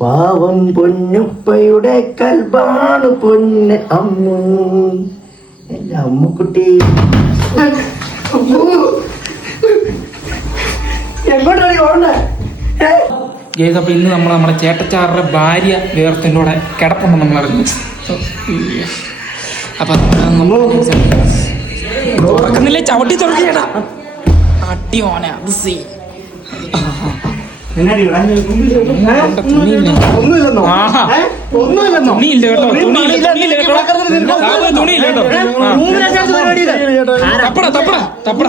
പാവം പൊന്നുപ്പയുടെ കൽബാണ് പൊന്ന് അമ്മു. എന്റെ അമ്മുക്കുട്ടി എങ്ങോട്ടാണ് ഓടണേ? അപ്പൊ ഇന്ന് നമ്മളെ ചേട്ടച്ചാറുടെ ഭാര്യ വേർത്തിൻ്റെ കൂടെ കിടപ്പുണ്ടെന്ന് നമ്മൾ അറിഞ്ഞു. അപ്പൊ തുറക്കുന്നില്ലേ, ചവിട്ടി തുറക്കിയടാ അട്ടി ഓനെ. അത് സീ തുണിയില്ല കേട്ടോ, തുണിയില്ല കേട്ടോ. തപ്പട തപ്പട തപ്പട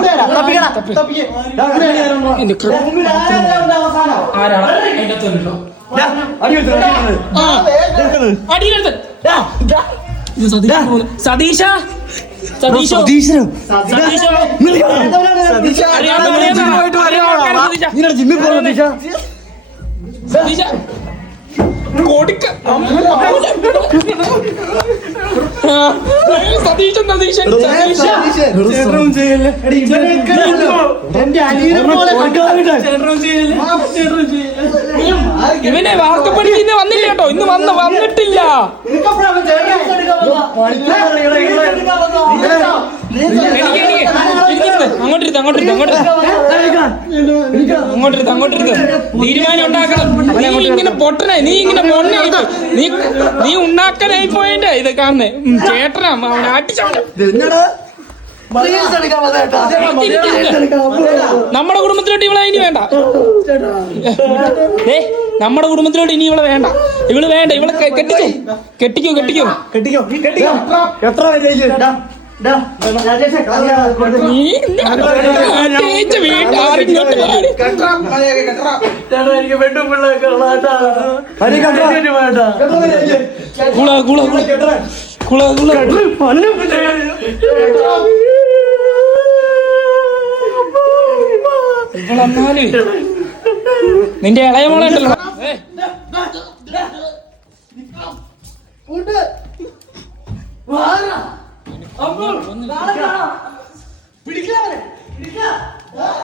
അടിയിലെടുത്ത് സതീശ സതീശോ സതീശ കൊടുക്ക സതീശൻ സതീശൻ ഇവനെ വാർക്കപ്പടി ഇന്ന് വന്നില്ല കേട്ടോ, ഇന്ന് വന്നിട്ടില്ല. അങ്ങോട്ടിരുത്ത് തീരുമാനം ഉണ്ടാക്കണം. നീ ഇങ്ങനെ പൊട്ടനെ, നീ ഇങ്ങനെ പൊണ്ണ, നീ ഉണ്ടാക്കാനായി പോയിട്ടേ ഇത് കാണുന്നേ. ചേട്ടനാ അവനെ അടിച്ചവനെ. നമ്മുടെ കുടുംബത്തിലോട്ട് ഇവളെ ഇനി വേണ്ട. നമ്മുടെ കുടുംബത്തിലോട്ട് ഇനി ഇവളെ വേണ്ട. ഇവള് വേണ്ട, ഇവളെ കെട്ടിക്കോ. നിന്റെ ഇളയ മോളുണ്ടല്ലോ. പിടിക്കാ